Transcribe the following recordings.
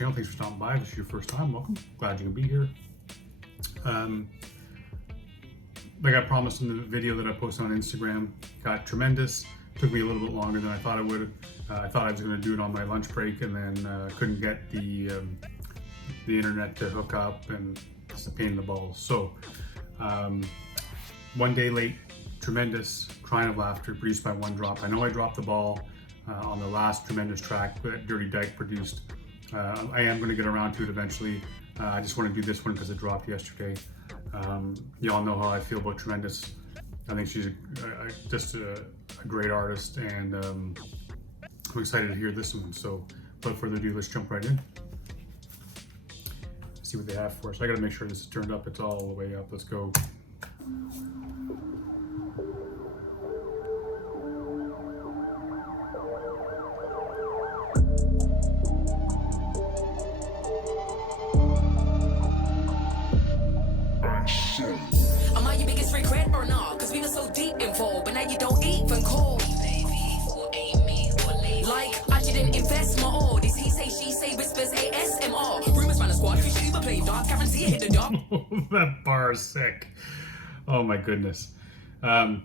channel. Thanks for stopping by. If this is your first time, welcome. Glad you can be here. Like I promised in the video that I posted on Instagram, got TrueMendous. Took me a little bit longer than I thought it would. I thought I was going to do it on my lunch break, and then couldn't get the internet to hook up, and it's a pain in the balls. So one day late, TrueMendous, Crying of Laughter, produced by Wundrop. I know I dropped the ball on the last TrueMendous track that Dirty Dyke produced. I am going to get around to it eventually. I just want to do this one because it dropped yesterday. You all know how I feel about TrueMendous. I think she's just a great artist, and I'm excited to hear this one. So without further ado, let's jump right in. See what they have for us. I gotta make sure this is turned up. It's all the way up. Let's go. Am I your biggest regret or not? Cause we were so deep involved, but now you don't even call. Like, I didn't invest my all. This he say, she say, whispers ASMR. Rumors around the squad, if you Uber play dark, guarantee you hit the dog. That bar is sick. Oh my goodness. I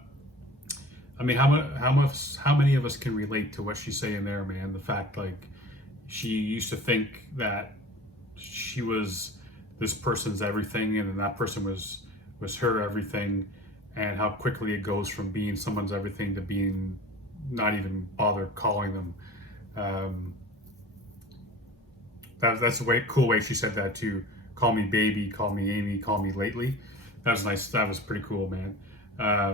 mean, how many of us can relate to what she's saying there, man? The fact, like, she used to think that she was this person's everything, and then that person was her everything, and how quickly it goes from being someone's everything to being not even bother calling them. That's a cool way she said that too. Call me baby, call me Amy, call me lately. That was nice. That was pretty cool, man. I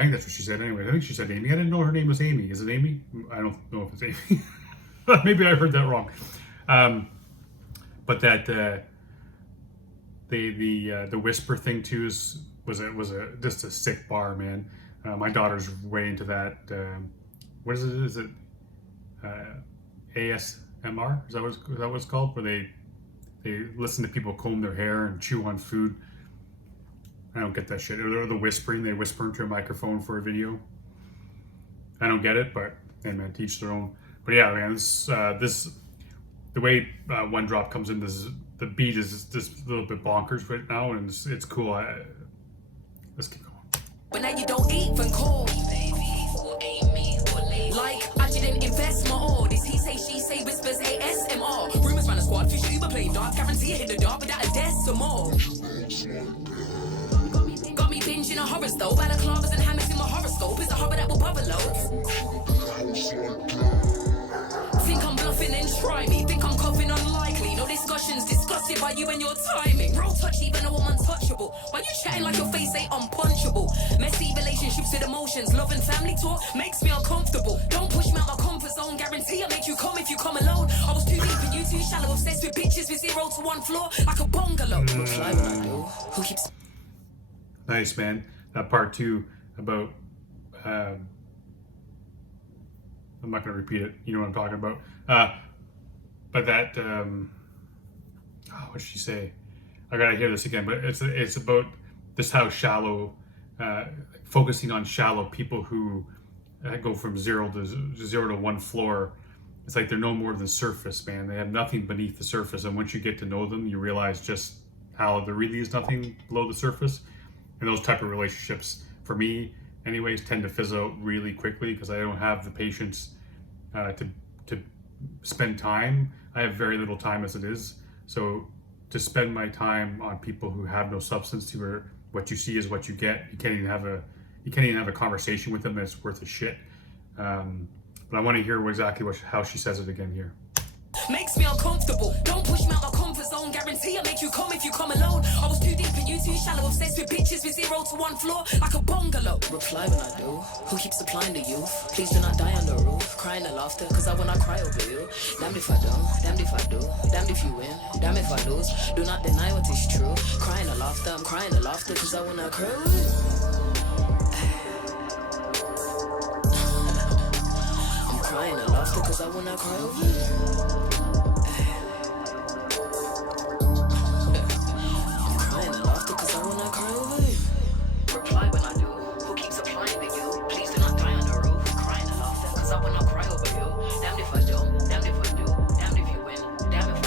think that's what she said anyway. I think she said Amy. I didn't know her name was Amy. Is it Amy? I don't know if it's Amy. Maybe I heard that wrong. But that the whisper thing too was just a sick bar, man. My daughter's way into that. What is it? Is it ASMR? Is that what it's called? Where they listen to people comb their hair and chew on food. I don't get that shit. Or the whispering. They whisper into a microphone for a video. I don't get it, but hey, man, to each their own. But yeah, man, this the way Wundrop comes in, the beat is just a little bit bonkers right now, and it's cool. Let's keep going. But now you don't even call. Like, I didn't invest my all. This he say, she say, whispers ASMR. Rumors around the squad, if you Uber play dark, guarantee you hit the dark without a decimal. Got me binging a horror stove, balaclavas and hammocks in my horoscope. It's a horror that will bother loads. Think I'm bluffing, then try me. Think I'm coughing, unlikely. No discussions disgusted by you and your timing. Real touch, even though I'm untouchable. Why you chatting like your face ain't unpunchable? Messy relationships with emotions. Love and family talk makes me uncomfortable. Don't push me out my comfort zone. Guarantee I'll make you come if you come alone. I was too deep and you too shallow. Obsessed with bitches with 0 to 1 floor like a bungalow. Reply when I do. Who keeps... Nice, man. That part too about I'm not going to repeat it. You know what I'm talking about. But that what did she say? I gotta hear this again. But it's about this how shallow, focusing on shallow people who go from 0 to 1 floor. It's like they're no more than surface, man. They have nothing beneath the surface. And once you get to know them, you realize just how there really is nothing below the surface. And those type of relationships, for me anyways, tend to fizzle out really quickly because I don't have the patience to spend time. I have very little time as it is. So to spend my time on people who have no substance, who are what you see is what you get. You can't even have a conversation with them that's worth a shit. But I want to hear exactly how she says it again here. Makes me uncomfortable. Don't push me out my comfort zone. Guarantee I'll make you come if you come alone. I was too deep and you too shallow. Obsessed with bitches with 0 to 1 floor like a bungalow. Reply when I do. Who keeps supplying the youth? Please do not die on the roof. Crying and laughter, cause I wanna cry over you. Damned if I don't, damned if I do. Damned if you win, damn if I lose. Do not deny what is true. Crying and laughter, I'm crying and laughter, cause I wanna cry. I'm crying and laughter, cause I wanna cry over you. Reply when I do. Who keeps applying to you? Please do not die on the roof. Crying and laughter, cause I will not cry over you. Damned if I do, damned if I do. Damned if you win, damn if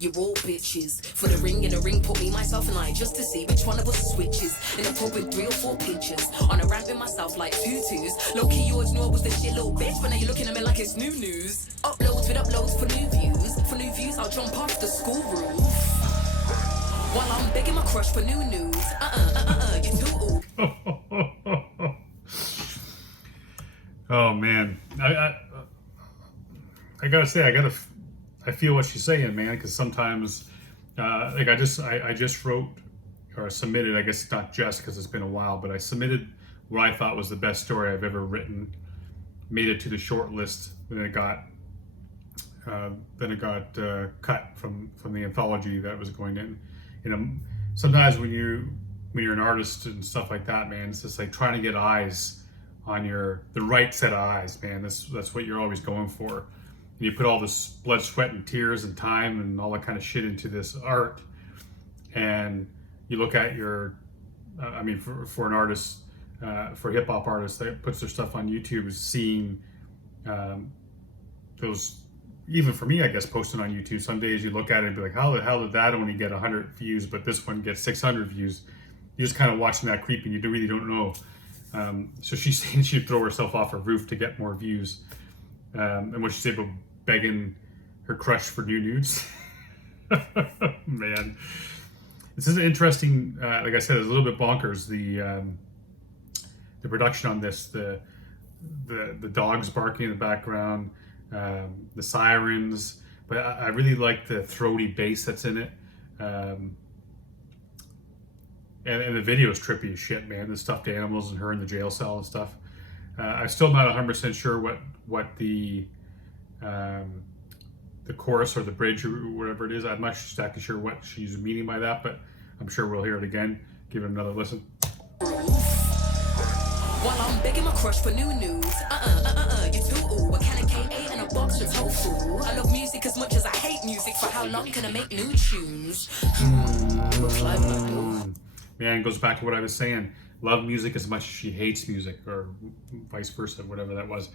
You're all bitches. For the ring in the ring, put me, myself, and I just to see which one of us switches. In a pub with 3 or 4 pictures. On a rant with myself like tutus. Low key, you always knew I was the shit little bitch, but now you're looking at me like it's new news. Uploads with uploads for new views. For new views, I'll jump off the school roof. While I'm begging my crush for new news. You're too old. Oh man, I gotta say, I feel what she's saying, man, because sometimes, like I just wrote or submitted, I guess not just because it's been a while, but I submitted what I thought was the best story I've ever written, made it to the short list, and it got cut from the anthology that was going in. You know, sometimes when you're an artist and stuff like that, man, it's just like trying to get eyes on the right set of eyes, man. That's what you're always going for. And you put all this blood, sweat, and tears and time and all that kind of shit into this art, and you look at for an artist, for a hip hop artist that puts their stuff on YouTube, is seeing those. Even for me, I guess, posting on YouTube, some days you look at it and be like, how the hell did that only get 100 views, but this one gets 600 views? You're just kind of watching that creep, and you really don't know. So she's saying she'd throw herself off her roof to get more views. And what she said about begging her crush for new nudes. Man, this is interesting. Like I said, it's a little bit bonkers. The production on this, the dogs barking in the background, the sirens, but I really like the throaty bass that's in it. And the video is trippy as shit, man. The stuffed animals and her in the jail cell and stuff. I'm still not 100% sure what the chorus or the bridge or whatever it is. I'm not exactly sure what she's meaning by that, but I'm sure we'll hear it again. Give it another listen. While I'm begging my crush for new news. You're too ooh. A can of K8 and a box of tofu. I love music as much as I hate music. For how long can I make new tunes? Reply when I do. Man, it goes back to what I was saying. Love music as much as she hates music, or vice versa, whatever that was.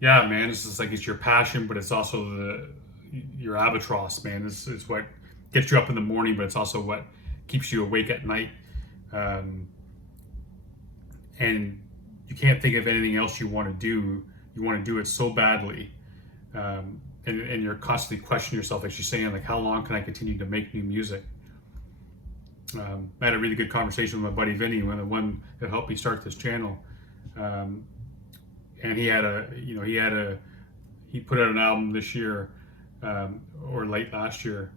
Yeah, man, it's just like it's your passion, but it's also your albatross, man. It's what gets you up in the morning, but it's also what keeps you awake at night. And you can't think of anything else you want to do. You want to do it so badly, and you're constantly questioning yourself, like she's saying, like, how long can I continue to make new music? I had a really good conversation with my buddy Vinny, the one that helped me start this channel. And he put out an album this year, or late last year.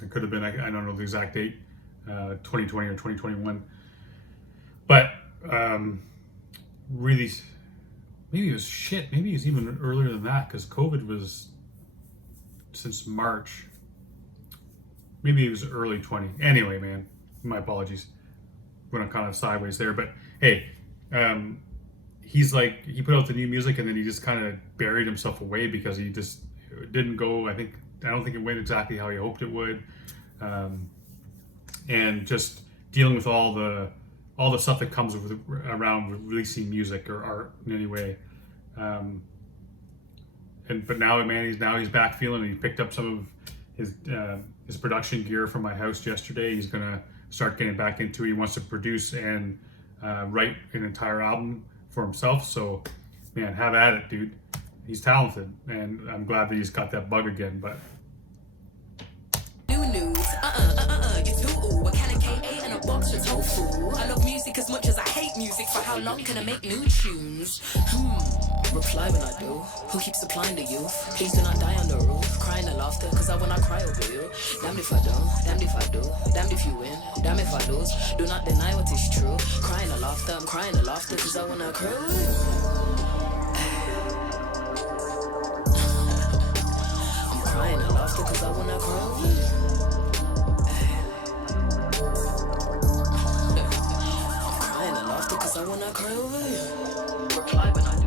It could have been, I don't know the exact date, 2020 or 2021. But really, maybe it was even earlier than that, because COVID was since March. Maybe it was early 20. Anyway, man, my apologies. Went kind of sideways there, but hey, he's like, he put out the new music and then he just kind of buried himself away because he just didn't go. I don't think it went exactly how he hoped it would, and just dealing with all the stuff that comes around releasing music or art in any way. But now, man, he's back feeling it. He picked up some of his production gear from my house yesterday. He's gonna start getting back into it. He wants to produce and write an entire album for himself. So, man, have at it, dude. He's talented, and I'm glad that he's got that bug again. But new news. You're too ooh. A can of K8 and a box of tofu. I love music as much as I hate music. For how long can I make new tunes? Reply when I do. Who keeps supplying the youth? Please do not die on the roof. Crying and laughter, cause I wanna cry over you. Damned if I don't, damned if I do. Damned if you win, damn if I lose. Do not deny what is true. Crying and laughter, I'm crying and laughter, cause I wanna cry. I'm crying and laughter, cause I wanna cry. I'm crying and laughter, cause I wanna cry over you. Reply when I do.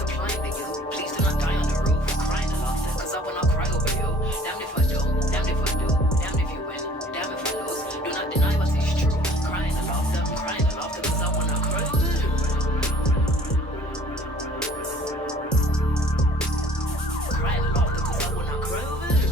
Applying to you. Please do not die on the roof. Crying and laughter, cause I wanna cry over you. Damned if I don't, damned if I do. Damned if you win, damn if I lose. Do not deny what is true. Crying and laughter, I'm crying and laughter, cause I wanna cry over you. Crying and laughter, cause I wanna cry over you.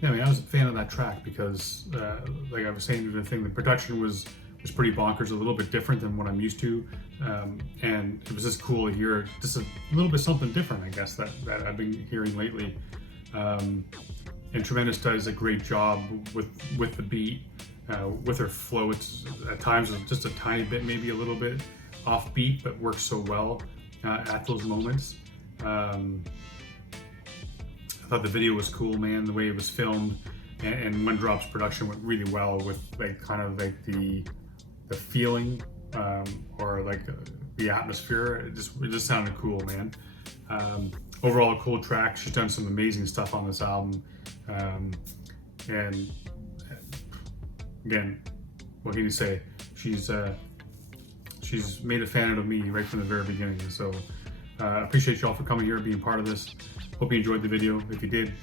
yeah, I mean, I was a fan of that track because, like I was saying, the production was pretty bonkers, a little bit different than what I'm used to, and it was just cool to hear just a little bit something different, I guess, that I've been hearing lately. And TrueMendous does a great job with the beat, with her flow. It's at times just a tiny bit, maybe a little bit off beat, but works so well at those moments. I thought the video was cool, man. The way it was filmed, and Wundrop's production went really well with like kind of like the feeling, or like the atmosphere. It just sounded cool, man. Overall, a cool track. She's done some amazing stuff on this album, and again, what can you say? She's made a fan out of me right from the very beginning. So appreciate y'all for coming here, being part of this. Hope you enjoyed the video. If you did,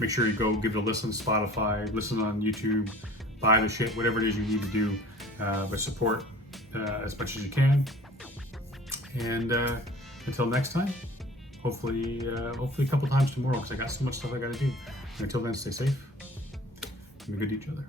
make sure you go give it a listen. Spotify, listen on YouTube, buy the shit, whatever it is you need to do, but support as much as you can. And until next time, hopefully a couple times tomorrow, because I got so much stuff I got to do. And until then, stay safe and be good to each other.